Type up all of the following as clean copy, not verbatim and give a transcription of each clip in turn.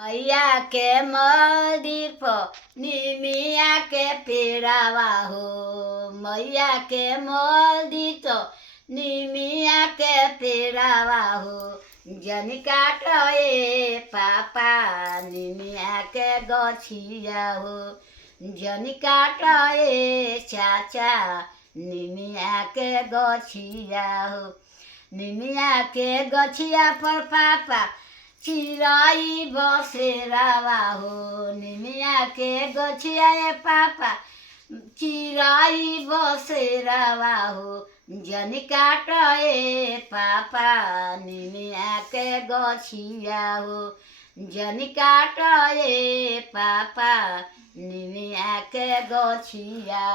मैया के मंदिर पर निमिया के पेड़ावा हो। मैया के मंदिर तो निमिया के पेड़ावा हो। जन काट पापा निमिया के गछिया हो। जन काट चाचा निमिया के गछिया हो। निमिया के गछिया पर पापा चिराई बसेरावा हो। निमिया के गछिया पापा चिराई बसेरावा हो। जन काट पापा निमिया के गछिया हो। जन काट पापा निमिया के गछिया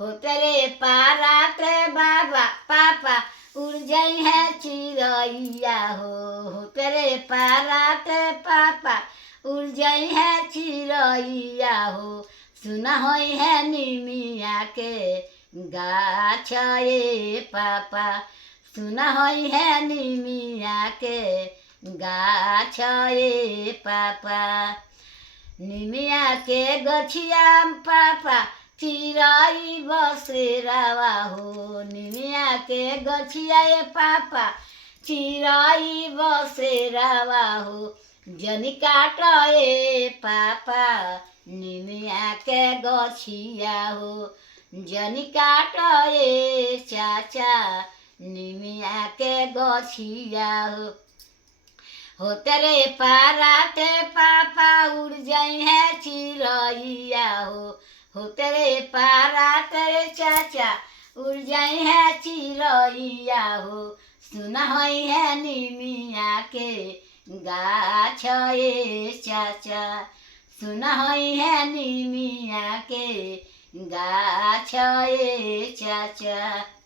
हो तेरे पारात बाबा पापा उड़ जाई है चिड़ैया हो तेरे पारात पापा उड़ जाई है चिड़ैया हो। सुना होई है निमिया के गाछ पापा सुना होई है निमिया के गाछ पापा। निमिया के गछिया पापा चिराई बसेरावा हो। निमिया के गछिया पापा चिराई बसेरावा हो। जन काट पापा निमिया के गछिया हो। जन काट चाचा निमिया के गछिया हो तेरे पारात पापा उड़ जाई है चिड़ैया हो तेरे पारात चाचा उड़ जाई है चिड़ैया हो। सुना होई है निमिया के गाछ चाचा सुना होई है निमिया के गाछ चाचा।